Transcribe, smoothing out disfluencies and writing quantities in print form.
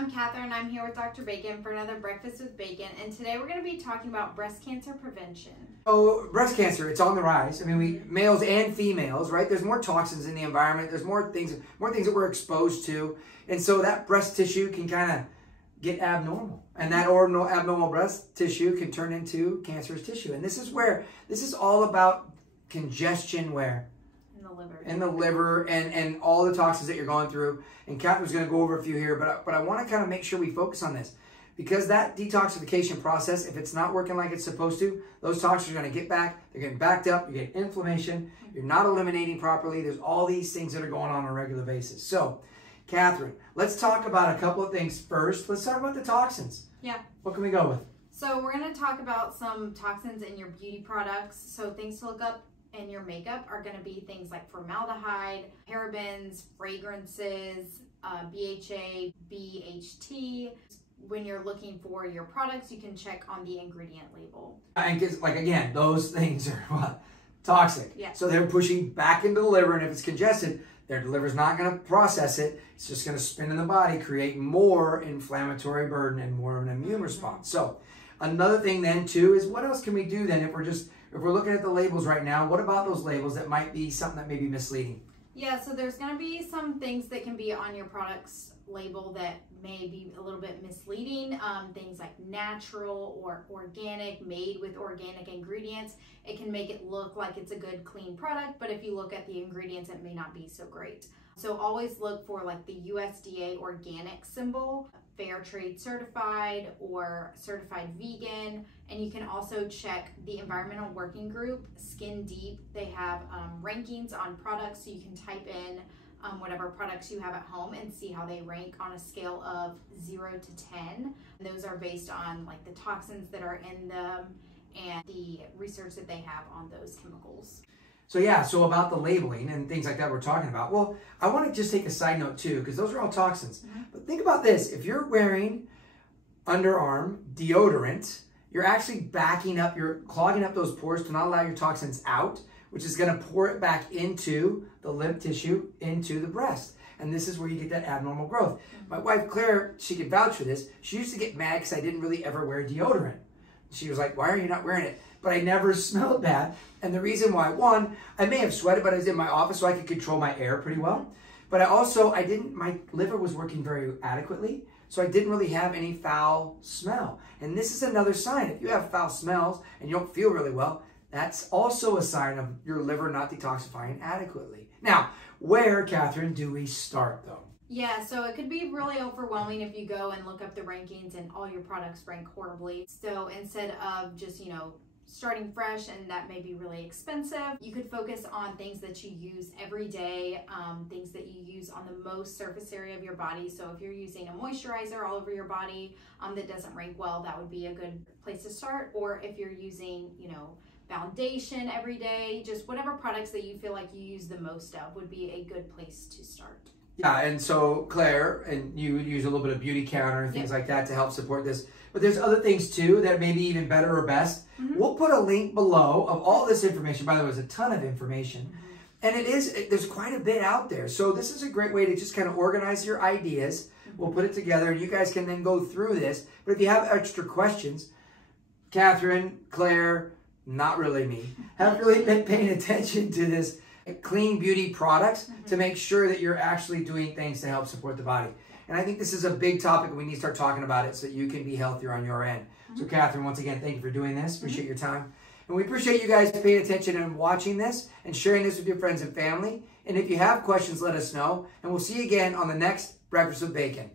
I'm Catherine. I'm here with Dr. Bacon for another Breakfast with Bacon, and today we're going to be talking about breast cancer prevention. Oh, breast cancer, it's on the rise. I mean, males and females, right? There's more toxins in the environment. There's more things that we're exposed to. And so that breast tissue can kind of get abnormal. And that abnormal breast tissue can turn into cancerous tissue. And this is all about congestion where? In the liver and all the toxins that you're going through. And Catherine's going to go over a few here, but I want to kind of make sure we focus on this. Because that detoxification process, if it's not working like it's supposed to, those toxins are going to get back. They're getting backed up. You get inflammation. You're not eliminating properly. There's all these things that are going on a regular basis. So, Catherine, let's talk about a couple of things first. Let's talk about the toxins. Yeah. What can we go with? So we're going to talk about some toxins in your beauty products. So things to look up in your makeup are going to be things like formaldehyde, parabens, fragrances, BHA, BHT. When you're looking for your products, you can check on the ingredient label. And like, again, those things are what? Toxic. Yeah. So they're pushing back into the liver, and if it's congested, their liver's not going to process it. It's just going to spin in the body, create more inflammatory burden and more of an immune response. So another thing then too is, what else can we do then if we're looking at the labels right now? What about those labels that might be something that may be misleading? Yeah, so there's going to be some things that can be on your product's label that may be a little bit misleading. Things like natural or organic, made with organic ingredients. It can make it look like it's a good, clean product, but if you look at the ingredients, it may not be so great. So always look for like the USDA organic symbol, fair trade certified or certified vegan. And you can also check the environmental working group, Skin Deep. They have rankings on products, so you can type in whatever products you have at home and see how they rank on a scale of 0 to 10. And those are based on like the toxins that are in them and the research that they have on those chemicals. So yeah, so about the labeling and things like that we're talking about. Well, I want to just take a side note too, because those are all toxins. But think about this. If you're wearing underarm deodorant, you're actually you're clogging up those pores to not allow your toxins out, which is going to pour it back into the lymph tissue, into the breast. And this is where you get that abnormal growth. My wife, Claire, she can vouch for this. She used to get mad because I didn't really ever wear deodorant. She was like, why are you not wearing it? But I never smelled bad. And the reason why, one, I may have sweated, but I was in my office so I could control my air pretty well. But my liver was working very adequately. So I didn't really have any foul smell. And this is another sign. If you have foul smells and you don't feel really well, that's also a sign of your liver not detoxifying adequately. Now, where, Catherine, do we start though? Yeah, so it could be really overwhelming if you go and look up the rankings and all your products rank horribly. So instead of just, starting fresh, and that may be really expensive, you could focus on things that you use every day, things that you use on the most surface area of your body. So if you're using a moisturizer all over your body that doesn't rank well, that would be a good place to start. Or if you're using, foundation every day, just whatever products that you feel like you use the most of would be a good place to start. Yeah, and so Claire, and you would use a little bit of Beauty Counter and things like that to help support this. But there's other things too that may be even better or best. We'll put a link below of all this information. By the way, there's a ton of information. And there's quite a bit out there. So this is a great way to just kind of organize your ideas. We'll put it together and you guys can then go through this. But if you have extra questions, Catherine, Claire, not really me, have really been paying attention to this clean beauty products to make sure that you're actually doing things to help support the body. And I think this is a big topic and we need to start talking about it so that you can be healthier on your end. So Catherine, once again, thank you for doing this. Appreciate your time. And we appreciate you guys paying attention and watching this and sharing this with your friends and family. And if you have questions, let us know. And we'll see you again on the next Breakfast with Bacon.